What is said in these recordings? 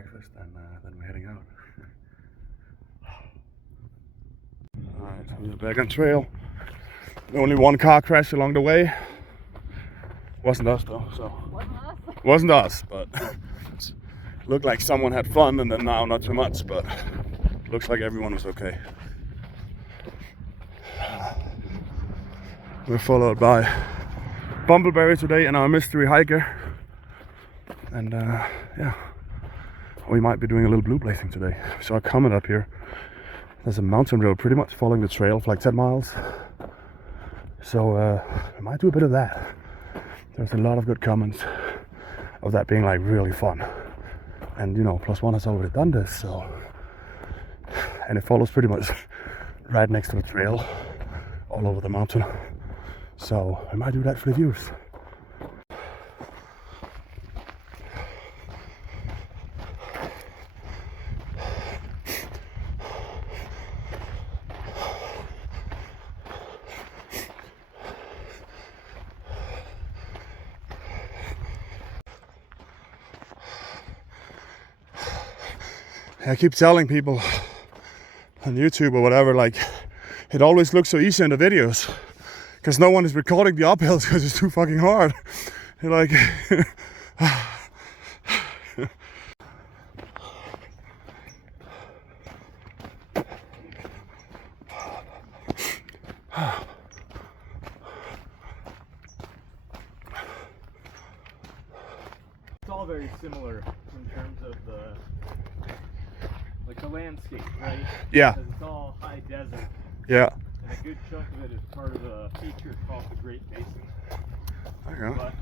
breakfast, and then we're heading out. Alright, so we're back on trail. Only one car crashed along the way. Wasn't us though, so. Wasn't us, but looked like someone had fun, and then now not too much, but looks like everyone was okay. We're followed by Bumbleberry today and our mystery hiker. And yeah, we might be doing a little blue blazing today. So I comment up here. There's a mountain road pretty much following the trail for like 10 miles. So I might do a bit of that. There's a lot of good comments of that being like really fun. And you know, PlusOne has already done this, so. And it follows pretty much right next to the trail, all over the mountain. So I might do that for the viewers. I keep telling people on YouTube or whatever, like, it always looks so easy in the videos because no one is recording the uphills because it's too fucking hard. You're like, it's all very similar in terms of the landscape, right? yeah. Because it's all high desert. Yeah. And a good chunk of it is part of a feature called the Great Basin. There you go. But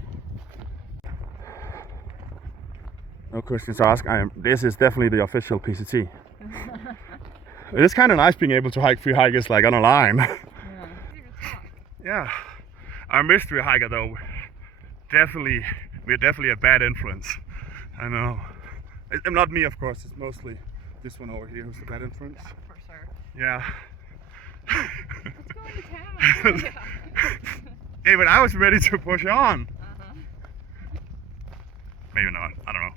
no questions asked. This is definitely the official PCT. It is kind of nice being able to hike free hikers like on a line. Yeah. Yeah. Our mystery hiker though, we're definitely a bad influence. I know. It's not me, of course. It's mostly this one over here who's the bad influence. For sure. Yeah. Let's go into town. Hey, but I was ready to push on. Uh-huh. Maybe not. I don't know.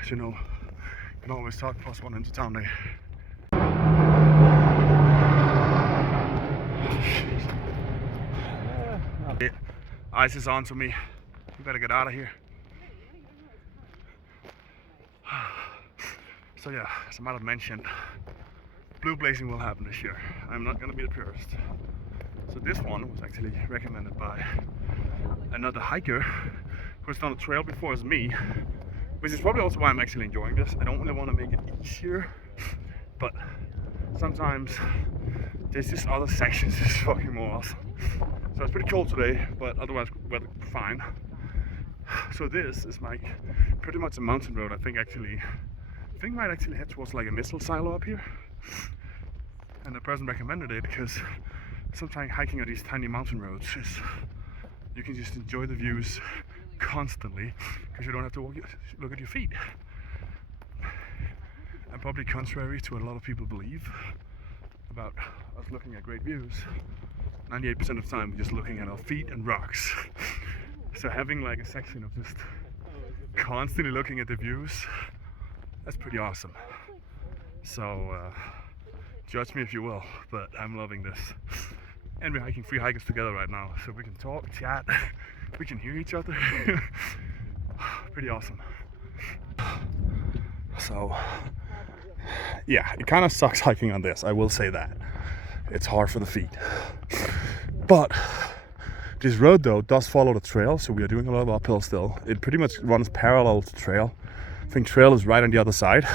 As you know, you can always talk PlusOne into town day. Ice is on to me. You better get out of here. So yeah, as I might have mentioned, blue blazing will happen this year. I'm not gonna be the purist. So this one was actually recommended by another hiker who's done a trail before as me, which is probably also why I'm actually enjoying this. I don't really want to make it easier, but sometimes there's just other sections that's fucking more awesome. So it's pretty cold today, but otherwise weather fine. So this is like pretty much a mountain road. I think might actually head towards like a missile silo up here. And the person recommended it because sometimes hiking on these tiny mountain roads is you can just enjoy the views constantly because you don't have to look at your feet. And probably contrary to what a lot of people believe about us looking at great views, 98% of the time we're just looking at our feet and rocks. So having like a section of just constantly looking at the views, that's pretty awesome. So judge me if you will, but I'm loving this. And we're hiking free hikers together right now, so we can talk, chat, we can hear each other. Pretty awesome. So yeah, it kind of sucks hiking on this, I will say that. It's hard for the feet. But this road though does follow the trail, so we are doing a lot of uphill still. It pretty much runs parallel to trail. I think trail is right on the other side,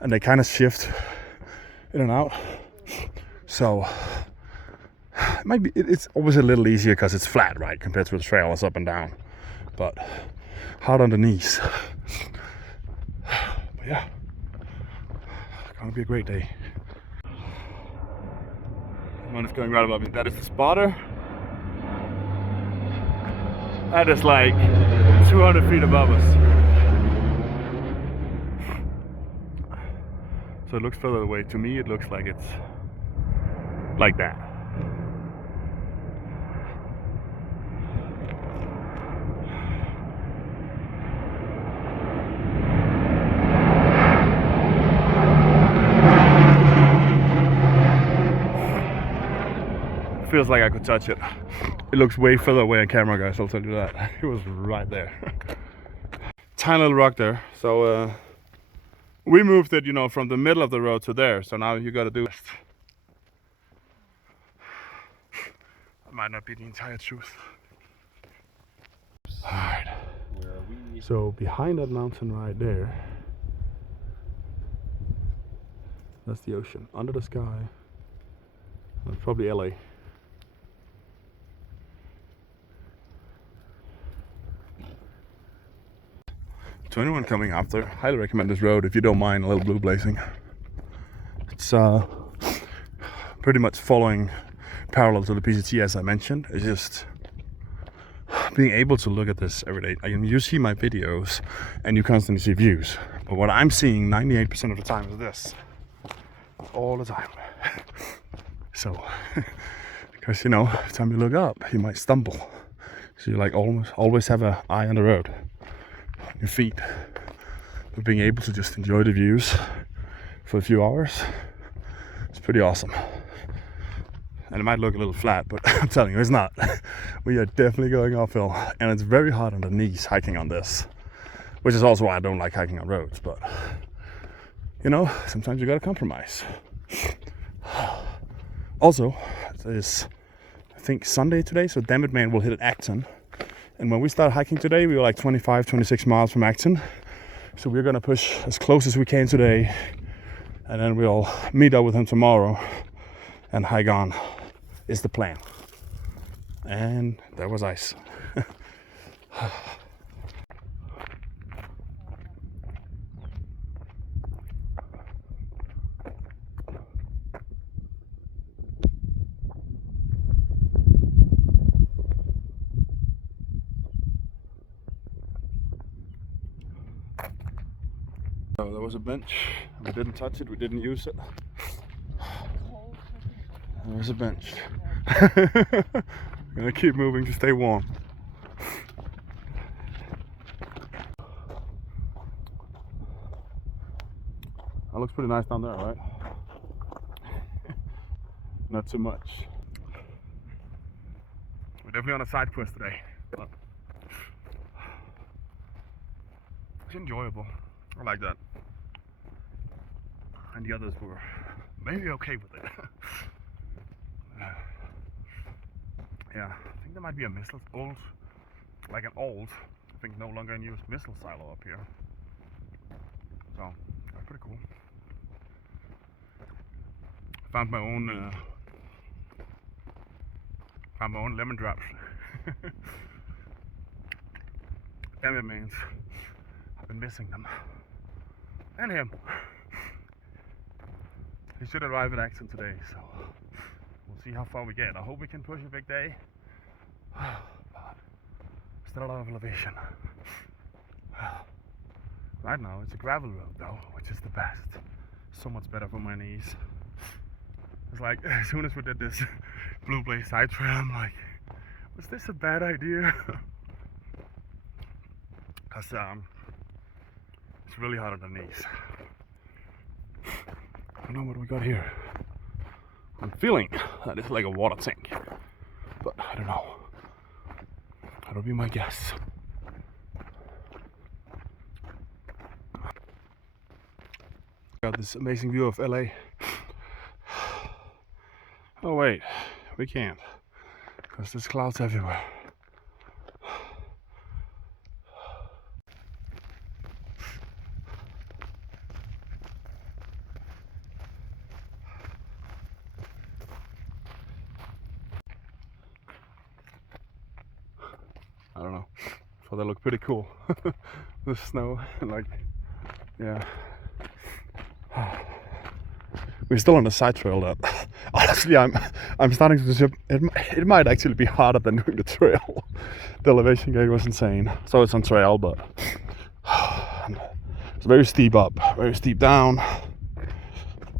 and they kind of shift in and out. So it's always a little easier because it's flat, right, compared to the trail. It's up and down, but hard on the knees. But yeah, gonna be a great day. One is going right above me. That is the spotter. That is like 200 feet above us. So it looks further away. To me, it looks like it's like that. feels like I could touch it. It looks way further away on camera, guys, I'll tell you that. It was right there. Tiny little rock there. So we moved it, you know, from the middle of the road to there. So now you gotta do it. That might not be the entire truth. Alright. Where are we? So behind that mountain right there, that's the ocean. Under the sky, that's probably LA. To anyone coming up there, highly recommend this road if you don't mind a little blue blazing. It's pretty much following parallel to the PCT as I mentioned. It's just being able to look at this every day. I mean, you see my videos and you constantly see views, but what I'm seeing 98% of the time is this. All the time. So, because you know, every time you look up, you might stumble. So you like always have an eye on the road, on your feet. But being able to just enjoy the views for a few hours, it's pretty awesome. And it might look a little flat, but I'm telling you, it's not. We are definitely going uphill, and it's very hard on the knees hiking on this, which is also why I don't like hiking on roads. But you know, sometimes you gotta compromise. Also, it's I think Sunday today, so Damn It Man will hit at Acton. And when we start hiking today, we were like 25, 26 miles from Acton. So we're gonna push as close as we can today, and then we'll meet up with him tomorrow and hike on. Is the plan. And there was ice. So there was a bench. We didn't touch it, we didn't use it. There's a bench. Gonna keep moving to stay warm. That looks pretty nice down there, right? Not too much. We're definitely on a side quest today, but it's enjoyable. I like that. And the others were maybe okay with it. Yeah, I think there might be a missile, I think no longer in use missile silo up here. So, that's pretty cool. Found my own lemon drops. Damn it, man. I've been missing them. And him. He should arrive at Acton today, so we'll see how far we get. I hope we can push a big day. But still a lot of elevation. Right now it's a gravel road though, which is the best. So much better for my knees. It's like as soon as we did this Blue Blaze side trail, I'm like, was this a bad idea? Cause it's really hard on the knees. I don't know what we got here. I'm feeling that it's like a water tank, but I don't know. That'll be my guess. Got this amazing view of LA. Oh wait, we can't, because there's clouds everywhere. I don't know. So they look pretty cool. The snow, like, yeah. We're still on the side trail that honestly I'm starting to ship. It might actually be harder than doing the trail. The elevation gate was insane. So it's on trail, but it's very steep up, very steep down.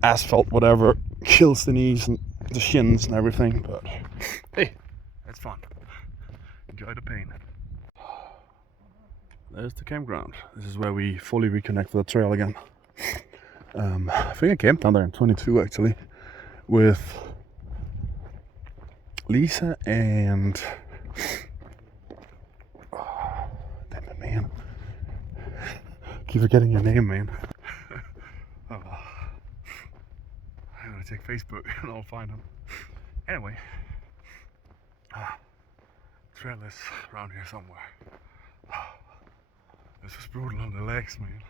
Asphalt, whatever, kills the knees and the shins and everything, but hey, it's fun. Enjoy the pain. There's the campground. This is where we fully reconnect with the trail again. I think I camped down there in 22 actually, with Lisa and damn it, man. Keep forgetting your name, man. Oh, well. I'm gonna take Facebook and I'll find them. Anyway, trail is around here somewhere. This was brutal on the legs, man.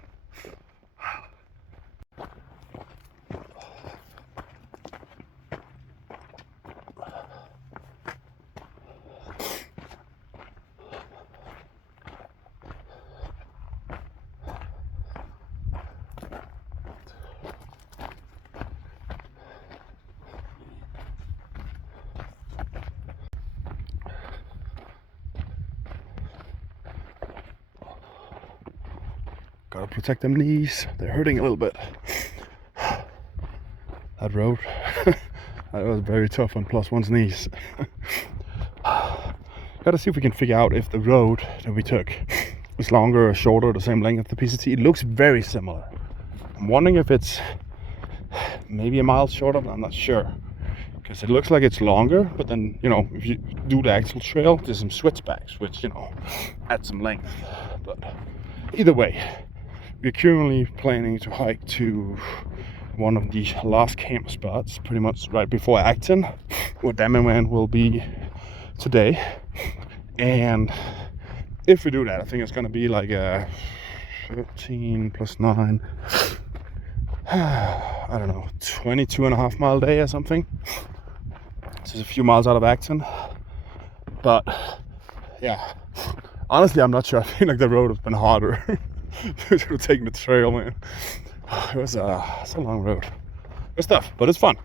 Gotta protect them knees. They're hurting a little bit. That road, that was very tough on +1's knees. Gotta see if we can figure out if the road that we took is longer or shorter, the same length of the PCT. It looks very similar. I'm wondering if it's maybe a mile shorter, but I'm not sure. Because it looks like it's longer, but then, you know, if you do the actual trail, there's some switchbacks, which, you know, add some length. But either way, we're currently planning to hike to one of the last camp spots, pretty much right before Acton, where Dammerman will be today. And if we do that, I think it's gonna be like a 13 plus 9, I don't know, 22.5 mile day or something. This is a few miles out of Acton. But yeah, honestly, I'm not sure. I feel like the road has been harder. Should have taken the trail, man. It was it's a long road. Good stuff, but it's fun.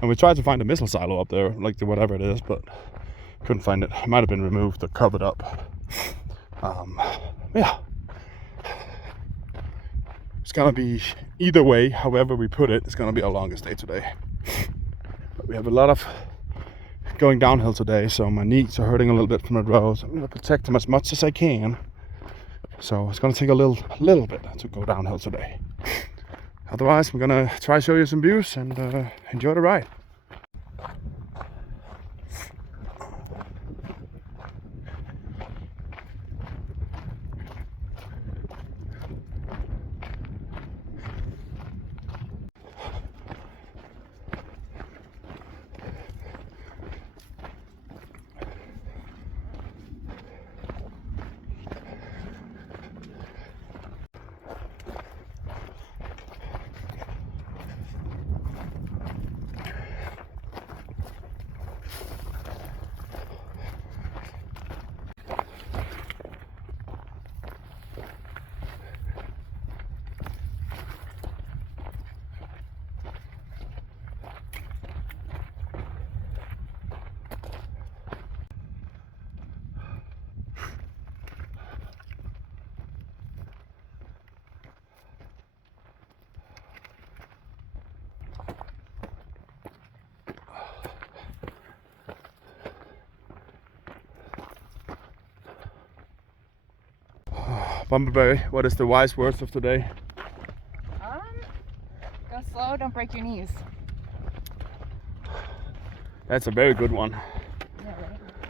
And we tried to find a missile silo up there, like the whatever it is, but couldn't find it. It might have been removed or covered up. Yeah. It's gonna be, either way, however we put it, it's gonna be our longest day today. But we have a lot of going downhill today, so my knees are hurting a little bit from the road. So I'm gonna protect them as much as I can. So it's gonna take a little bit to go downhill today. Otherwise, I'm gonna try to show you some views and enjoy the ride. Bumbleberry, what is the wise words of today? Go slow, don't break your knees. That's a very good one. Yeah,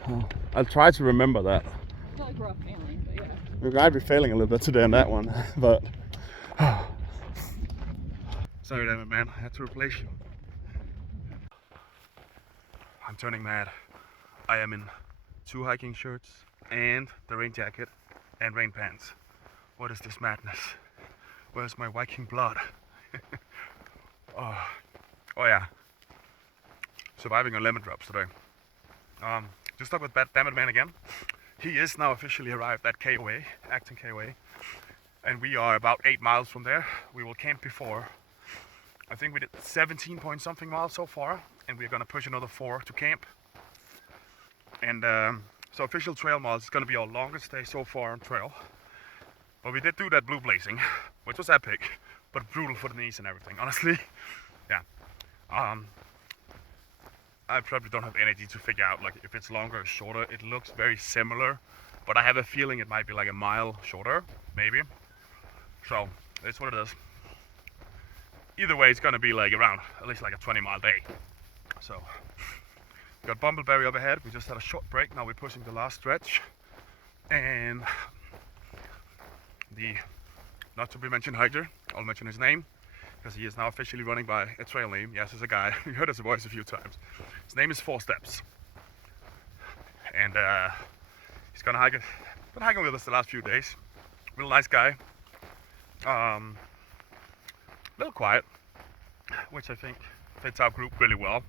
right? I'll try to remember that. I feel like we're all failing, but yeah. We might be failing a little bit today on that one, but sorry, damn it, man. I had to replace you. I'm turning mad. I am in 2 hiking shirts and the rain jacket and rain pants. What is this madness? Where's my Viking blood? Oh yeah. Surviving on lemon drops today. Just talk with Dammit Man again. He is now officially arrived at a.k.a, Acton a.k.a. And we are about 8 miles from there. We will camp before. I think we did 17 point something miles so far, and we're gonna push another 4 to camp. And so official trail miles is gonna be our longest day so far on trail. But we did do that blue blazing, which was epic, but brutal for the knees and everything, honestly. Yeah. I probably don't have energy to figure out like if it's longer or shorter. It looks very similar, but I have a feeling it might be like a mile shorter, maybe. So that's what it is. Either way, it's gonna be like around at least like a 20 mile day. So Got Bumbleberry up ahead. We just had a short break. Now we're pushing the last stretch. And the not to be mentioned hiker, I'll mention his name because he is now officially running by a trail name. Yes, it's a guy. You heard his voice a few times. His name is 4 Steps. And he's gonna hike it. Been hiking with us the last few days. Real nice guy. A little quiet, which I think fits our group really well.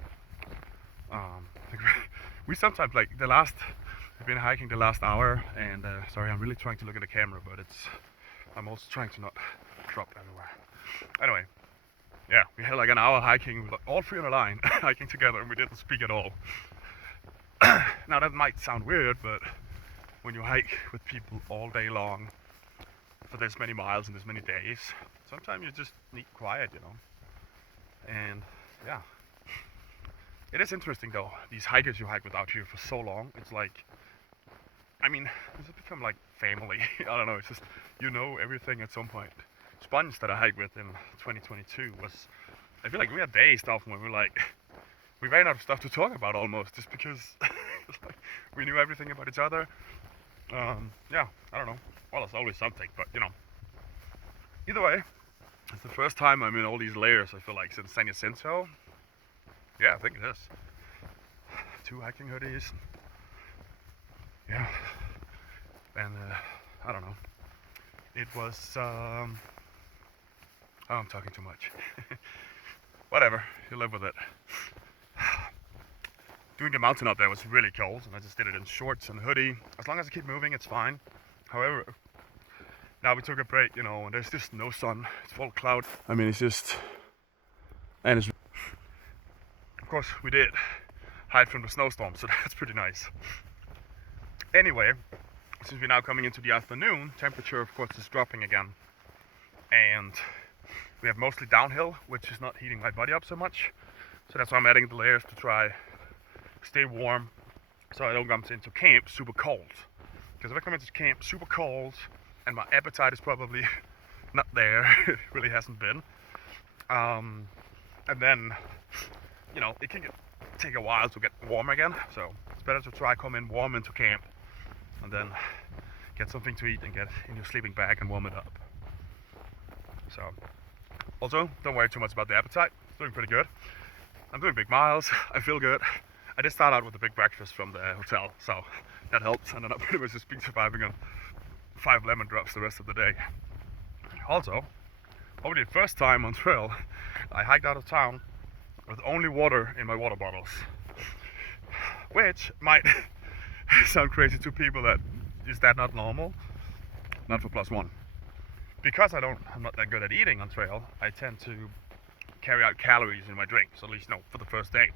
We sometimes like we've been hiking the last hour, and sorry, I'm really trying to look at the camera, but I'm also trying to not drop everywhere. Anyway, yeah, we had like an hour hiking, all 3 on a line, hiking together, and we didn't speak at all. Now that might sound weird, but when you hike with people all day long for this many miles and this many days, sometimes you just need quiet, you know. And yeah, it is interesting though, these hikers you hike with out here for so long. It's like, I mean, it's become like family. I don't know, it's just, you know everything at some point. Sponge that I hiked with in 2022 was, I feel like we had days often when we ran out of stuff to talk about almost, just because like, we knew everything about each other. Yeah, I don't know. Well, there's always something, but you know. Either way, it's the first time I'm in all these layers, I feel like, since San Jacinto. Yeah, I think it is. 2 hiking hoodies. Yeah. And, I don't know. It was, oh, I'm talking too much. Whatever, you live with it. Doing the mountain up there was really cold, and I just did it in shorts and hoodie. As long as I keep moving, it's fine. However, now we took a break, you know, and there's just no sun. It's full cloud. I mean, it's just, and it's, of course, we did hide from the snowstorm, so that's pretty nice. Anyway, since we're now coming into the afternoon, temperature, of course, is dropping again. And we have mostly downhill, which is not heating my body up so much. So that's why I'm adding the layers to try stay warm, so I don't come into camp super cold. Because if I come into camp super cold, and my appetite is probably not there, it really hasn't been. And then, you know, it can take a while to get warm again. So it's better to try come in warm into camp, and then get something to eat and get in your sleeping bag and warm it up. So, also, don't worry too much about the appetite. It's doing pretty good. I'm doing big miles. I feel good. I did start out with a big breakfast from the hotel, so that helps. And then I've pretty much just been surviving on 5 lemon drops the rest of the day. Also, probably the first time on trail, I hiked out of town with only water in my water bottles, which might sound crazy to people. That is that not normal? Not for PlusOne. Because I'm not that good at eating on trail, I tend to carry out calories in my drinks, at least, you know, for the first day.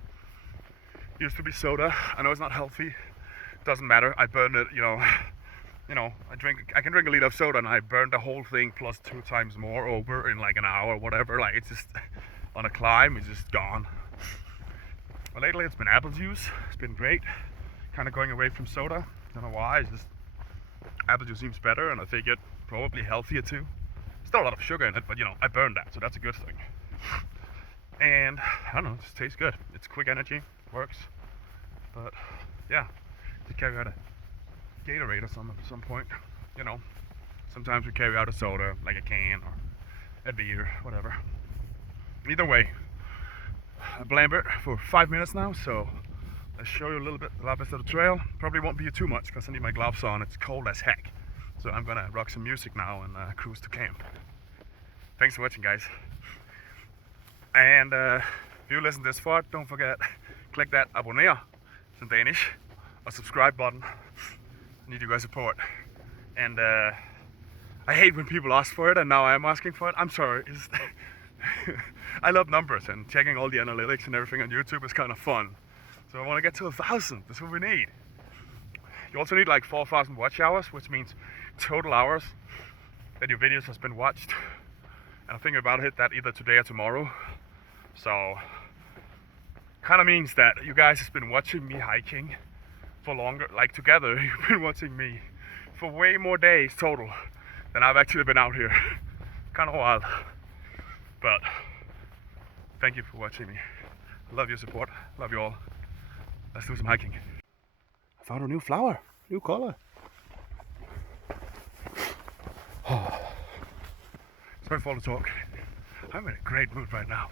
Used to be soda. I know it's not healthy. Doesn't matter. I burn it, you know, I can drink a liter of soda and I burn the whole thing plus 2 times more over in like an hour or whatever. Like, it's just on a climb, it's just gone. But lately it's been apple juice. It's been great. Kind of going away from soda. Don't know why. It's just apple juice seems better, and I think it probably healthier too. Still a lot of sugar in it, but you know, I burned that, so that's a good thing. And I don't know, it just tastes good. It's quick energy, works. But yeah, to carry out a Gatorade or something at some point, you know. Sometimes we carry out a soda, like a can or a beer, whatever. Either way, I blambered for 5 minutes now, so I'll show you a little bit of the trail. Probably won't be too much because I need my gloves on. It's cold as heck. So I'm gonna rock some music now and cruise to camp. Thanks for watching, guys. And if you listen this far, don't forget, click that abonner, it's in Danish, or subscribe button. I need you guys' support. And I hate when people ask for it, and now I am asking for it. I'm sorry. I love numbers, and checking all the analytics and everything on YouTube is kind of fun. So I want to get to 1,000. That's what we need. You also need like 4,000 watch hours, which means total hours that your videos has been watched. And I think we're about to hit that either today or tomorrow. So kind of means that you guys have been watching me hiking for longer, like together, you've been watching me for way more days total than I've actually been out here. Kind of wild. But thank you for watching me. Love your support. Love you all. Let's do some hiking. I found a new flower, new color. Sorry for all the talk. I'm in a great mood right now.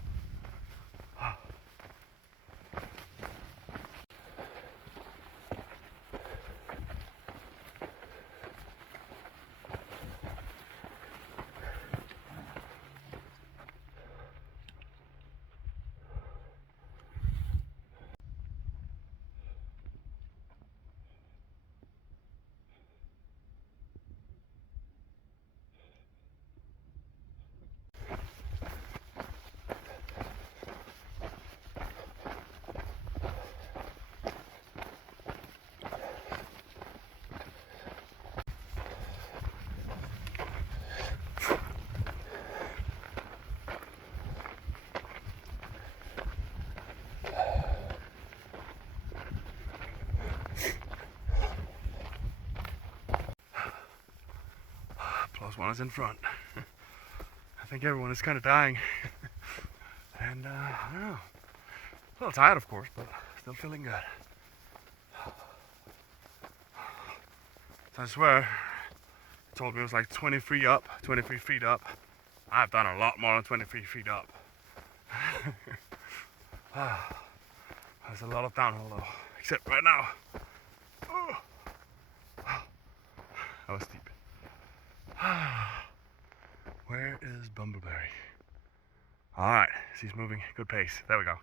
PlusOne is in front. I think everyone is kind of dying. And I don't know. A little tired, of course, but still feeling good. So I swear, it told me it was like 23 feet up. I've done a lot more than 23 feet up. There's a lot of downhill though, except right now. That was steep. Where is Bumbleberry? Alright, she's moving, good pace. There we go.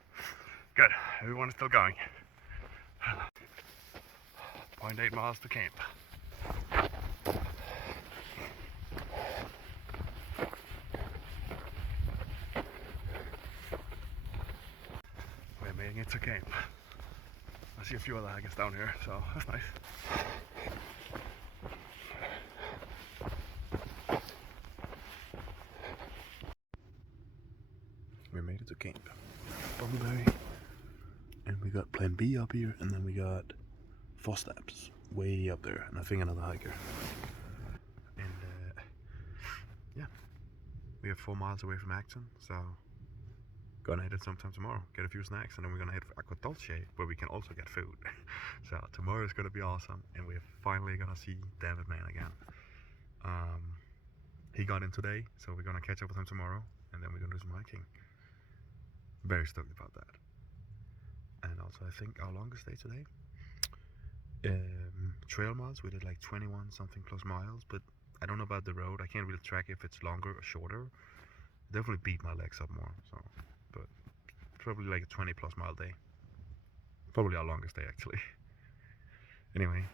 Good, everyone is still going. 0.8 miles to camp. We're making it to camp. I see a few other hikers down here, so that's nice. We made it to camp. Bumbleberry. And we got plan B up here, and then we got Footsteps way up there, and I think another hiker. And yeah, we are 4 miles away from Acton, so gonna hit it sometime tomorrow, get a few snacks, and then we're gonna hit Aqua Dolce, where we can also get food. So tomorrow is gonna be awesome, and we're finally gonna see David Man again. He got in today, so we're gonna catch up with him tomorrow, and then we're gonna do some hiking. Very stoked about that. And also I think our longest day today, trail miles, we did like 21 something plus miles, but I don't know about the road. I can't really track if it's longer or shorter. Definitely beat my legs up more, so, but probably like a 20 plus mile day. Probably our longest day actually. Anyway,